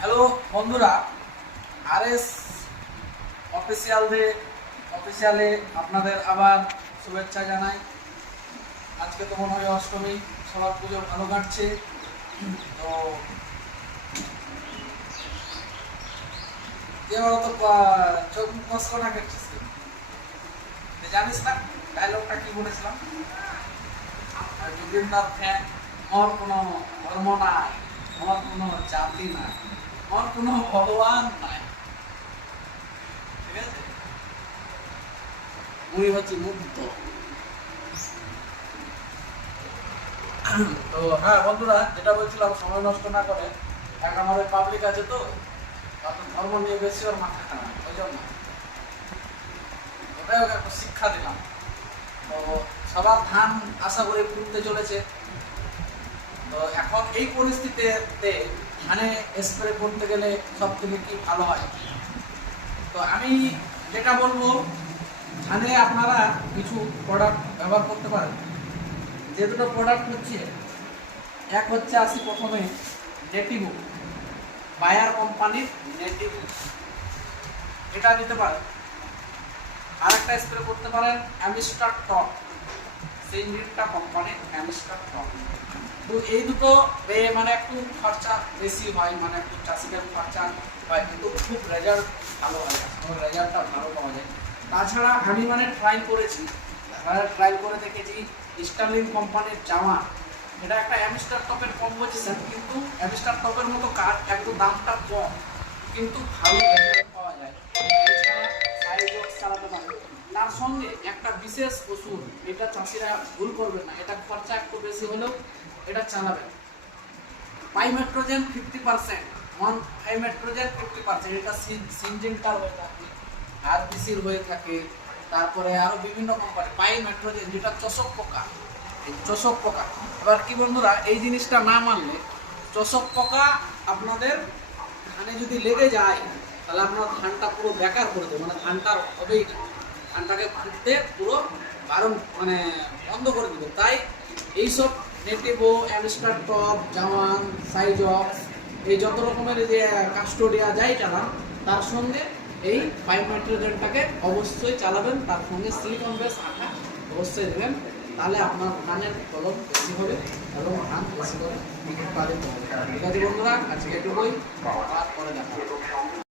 Hello বন্ধুরা, RS অফিসিয়ালে আপনাদের আবার শুভেচ্ছা জানাই। আজকে তো মনে হয় অষ্টমী, সবার পুজো ভালো কাটছে। তো এবার তো চোখ নষ্ট না কাটছিস, জানিস না ডায়লগটা কি বলেছিলাম? জুবিনদার ফ্যান, আমার কোনো ধর্ম নাই, আমার কোনো জাতি নাই, আমার কোনো ভগবান নাই, ঠিক আছে? উনি হচ্ছে মুক্ত। তো হ্যাঁ বন্ধুরা, যেটা বলছিলাম, সময় নষ্ট না করে, এক আমাদের পাবলিক আছে, তো তাদের ধর্ম নিয়ে বেশি ওর মাথা খারাপ, ওই জন্য ওটাই ওকে একটা শিক্ষা দিলাম। তো সবার ধান আশা করে পুড়তে চলেছে। তো এখন এই পরিস্থিতিতে ধানে স্প্রে করতে গেলে সব থেকে কি ভালো হয়? তো আমি যেটা বলবো, ধানে আপনারা কিছু প্রোডাক্ট ব্যবহার করতে পারেন। যে দুটো প্রোডাক্ট হচ্ছে, এক হচ্ছে আসি প্রথমে নেটিভো, বায়ার কোম্পানির নেটিভো, এটা দিতে পারেন। আর একটা স্প্রে করতে পারেন অ্যামিস্টার টপ, সেঞ্জিনটা কোম্পানির অ্যামিস্টার টপ। তো এই দুটো মানে একটু খরচা বেশি হয়, মানে একটু চাষিদের খরচা হয়, কিন্তু খুব রেজাল্ট ভালো হয়, রেজাল্টটা ভালো পাওয়া যায়। তাছাড়া আমি ট্রাই করেছি, ট্রাই করে দেখেছি স্টার্লিং কোম্পানির জামা। এটা একটা অ্যামিস্টার টপের কম্পোজিশন, কিন্তু অ্যামিস্টার টপের মতো কাঠ, একটু দামটা কম, কিন্তু ভালো রেজাল্ট পাওয়া যায়। এছাড়া সাইজ চালাতে পারে। তার সঙ্গে একটা বিশেষ ওষুধ, এটা চাষিরা ভুল করবে না, এটা খরচা একটু বেশি হলেও এটা চালাবেন। পাইমেট্রোজেন 50%, পাইমেট্রোজেন 50%, এটা সিনজেন্টার হয়ে থাকে, আরবিসির হয়ে থাকে। তারপরে আরো বিভিন্ন কোম্পানি পাইমেট্রোজেন, যেটা চোষক পোকা, এই চোষক পোকা। এবার কি বন্ধুরা, এই জিনিসটা না মানলে চোষক পোকা আপনাদের ধানে যদি লেগে যায়, তাহলে আপনার ধানটা পুরো বেকার করে দেবে, ধানটার হবেই না, ধানটাকে ফুটতে পুরো বারণ বন্ধ করে দেবে। তাই এইসব নেটিভো, অ্যামিস্টার টপ, জাওয়ান, সাইজক্স, এই যত রকমের যে কাস্টোডিয়া যাই চালান, তার সঙ্গে এই পাইমেট্রোজেনটাকে অবশ্যই চালাবেন। তার সঙ্গে সিলিকন বেস আঠা অবশ্যই দেবেন, তাহলে আপনার ধানের ফলন বেশি হবে এবং ধান বেশি করে উৎপাদিত হবে। ঠিক আছে বন্ধুরা, আজকে এটুকুই, তারপরে দেখা।